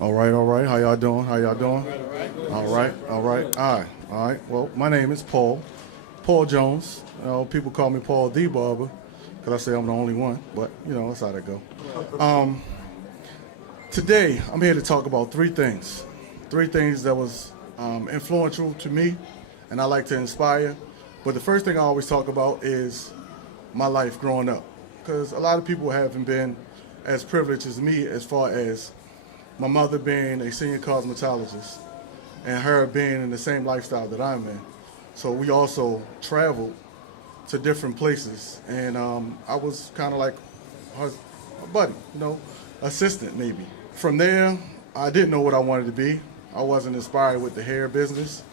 All right, all right. How y'all doing? How y'all doing? All right, all right. All right, all right. Well, my name is Paul Jones. People call me Paul the Barber because I say I'm the only one, but that's how that go. Um, Today, I'm here to talk about three things that was influential to me, and I like to inspire. But the first thing I always talk about is my life growing up, because a lot of people haven't been as privileged as me as far as my mother being a senior cosmetologist and her being in the same lifestyle that I'm in. So we also traveled to different places, and I was kind of like her buddy, assistant maybe. From there, I didn't know what I wanted to be. I wasn't inspired with the hair business,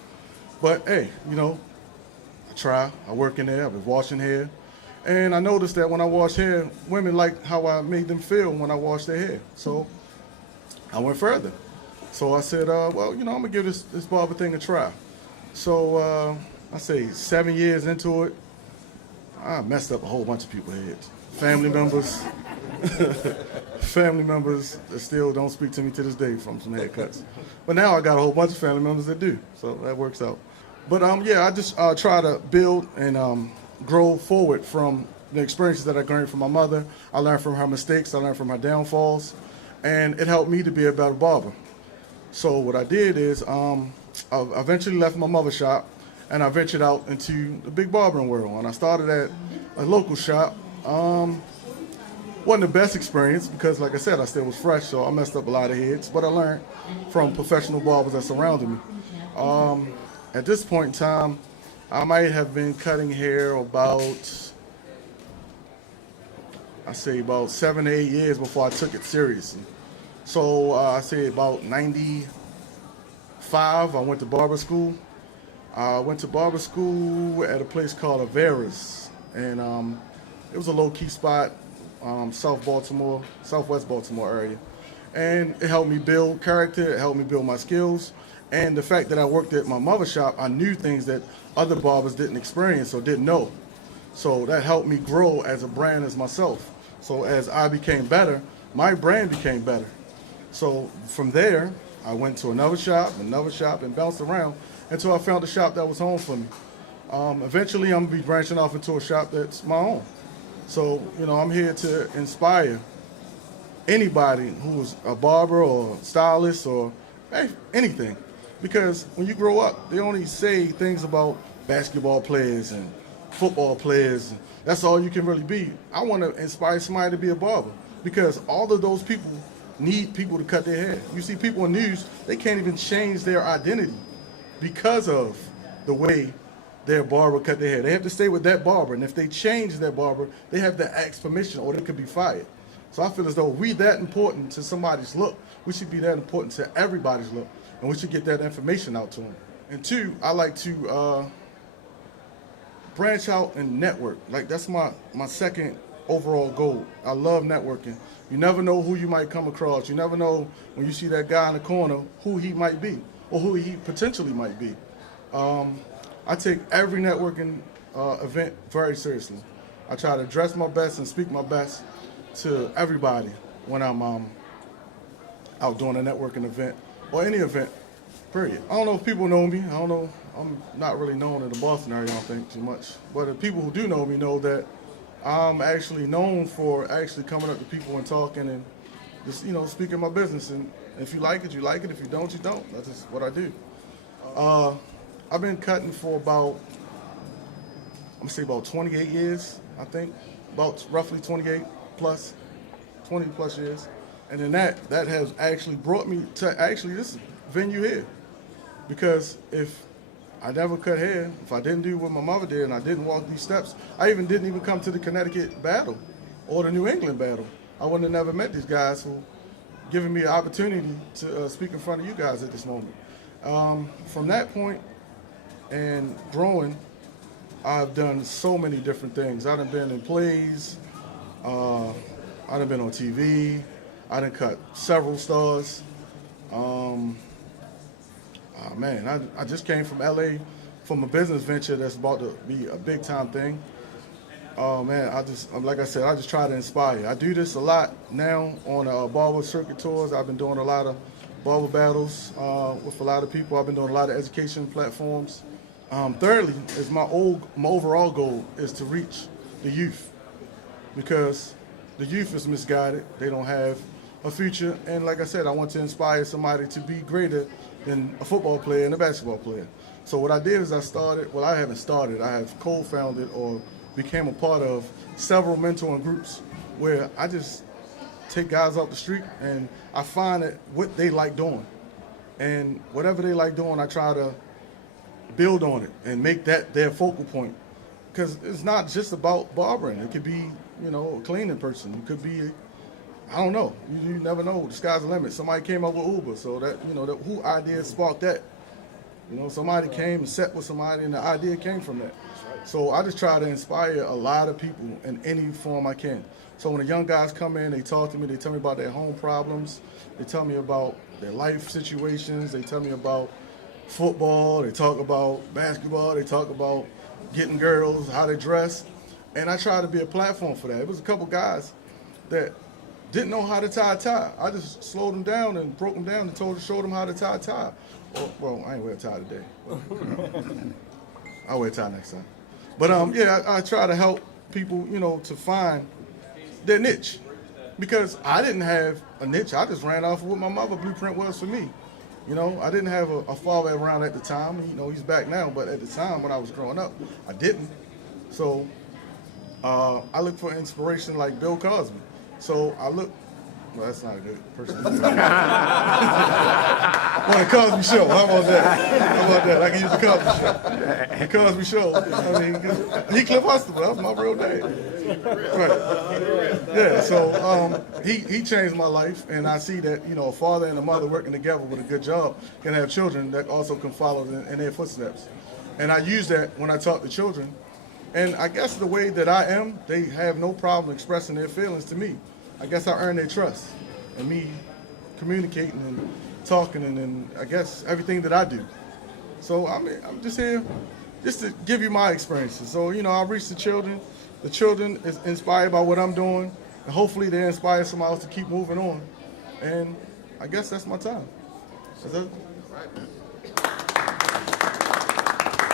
but hey, I work in there. I was washing hair, and I noticed that when I wash hair, women liked how I made them feel when I washed their hair. So I went further. So I said, I'm gonna give this barber thing a try. So I say 7 years into it, I messed up a whole bunch of people's heads. Family members, family members that still don't speak to me to this day from some haircuts. But now I got a whole bunch of family members that do, so that works out. But I just try to build and grow forward from the experiences that I gained from my mother. I learned from her mistakes, I learned from her downfalls, and it helped me to be a better barber. So what I did is I eventually left my mother's shop and I ventured out into the big barbering world. And I started at a local shop. Wasn't the best experience because, like I said, I still was fresh, so I messed up a lot of heads. But I learned from professional barbers that surrounded me. At this point in time, I might have been cutting hair about 7 to 8 years before I took it seriously. So I say about 95, I went to barber school. I went to barber school at a place called Avera's, and it was a low-key spot, Southwest Baltimore area. And it helped me build character, it helped me build my skills. And the fact that I worked at my mother's shop, I knew things that other barbers didn't experience or didn't know. So that helped me grow as a brand as myself. So as I became better, my brand became better. So from there, I went to another shop, and bounced around until I found a shop that was home for me. Eventually, I'm gonna be branching off into a shop that's my own. So, I'm here to inspire anybody who's a barber or stylist or anything. Because when you grow up, they only say things about basketball players and football players. That's all you can really be. I want to inspire somebody to be a barber because all of those people need people to cut their hair. You see people in news, they can't even change their identity because of the way their barber cut their hair. They have to stay with that barber, and if they change that barber, they have to ask permission or they could be fired. So I feel as though we that important to somebody's look, we should be that important to everybody's look, and we should get that information out to them. And two, I like to branch out and network. Like that's my second overall goal. I love networking. You never know who you might come across. You never know when you see that guy in the corner who he might be or who he potentially might be. I take every networking event very seriously. I try to dress my best and speak my best to everybody when I'm out doing a networking event or any event, period. I don't know if people know me. I don't know. I'm not really known in the Boston area, I don't think, too much. But the people who do know me know that I'm actually known for actually coming up to people and talking and just, speaking my business. And if you like it, you like it. If you don't, you don't. That's just what I do. I've been cutting for about 28 years, I think. About roughly 28 plus, 20 plus years. And then that has actually brought me to this venue here. Because if I never cut hair, if I didn't do what my mother did and I didn't walk these steps, I didn't even come to the Connecticut battle or the New England battle. I wouldn't have never met these guys who given me an opportunity to speak in front of you guys at this moment. From that point and growing, I've done so many different things. I've been in plays, I've been on TV, I done cut several stars. I just came from LA from a business venture that's about to be a big time thing. Oh man, like I said, I just try to inspire. I do this a lot now on barber circuit tours. I've been doing a lot of barber battles with a lot of people. I've been doing a lot of education platforms. Thirdly, is my overall goal is to reach the youth, because the youth is misguided. They don't have a future, and like I said, I want to inspire somebody to be greater than a football player and a basketball player. So what I did is I haven't started, I have co-founded or became a part of several mentoring groups where I just take guys off the street and I find that what they like doing. And whatever they like doing, I try to build on it and make that their focal point. Because it's not just about barbering. It could be, a cleaning person. It could be, I don't know. You never know. The sky's the limit. Somebody came up with Uber, so that, who idea sparked that? Somebody came and sat with somebody and the idea came from that. So I just try to inspire a lot of people in any form I can. So when the young guys come in, they talk to me, they tell me about their home problems, they tell me about their life situations, they tell me about football, they talk about basketball, they talk about getting girls, how they dress, and I try to be a platform for that. It was a couple guys that didn't know how to tie a tie. I just slowed them down and broke them down and showed them how to tie a tie. Well, I ain't wear a tie today. I'll wear a tie next time. But I try to help people, to find their niche, because I didn't have a niche. I just ran off of what my mother blueprint was for me. I didn't have a father around at the time. He's back now, but at the time when I was growing up, I didn't. So I look for inspiration like Bill Cosby. So I look. Well, that's not a good person. On the Cosby Show. How about that? I can use the Cosby Show. The Cosby Show. I mean, he Cliff Huxtable. That was my real name. Right. Yeah. So he changed my life, and I see that a father and a mother working together with a good job can have children that also can follow in their footsteps. And I use that when I talk to children. And I guess the way that I am, they have no problem expressing their feelings to me. I guess I earn their trust, and me communicating and talking and I guess everything that I do. So I'm just here just to give you my experiences. So, I reach the children. The children is inspired by what I'm doing, and hopefully they inspire somebody else to keep moving on. And I guess that's my time. That's it.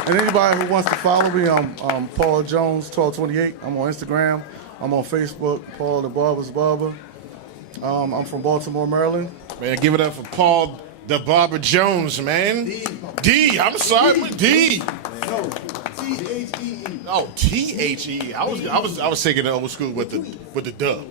And anybody who wants to follow me, I'm Paul Jones, 1228. I'm on Instagram. I'm on Facebook, Paul the Barber's Barber. I'm from Baltimore, Maryland. Man, give it up for Paul the Barber Jones, man. D. I'm sorry, D. No, T-H-E-E. Oh, T-H-E. I was thinking the old school with the dub.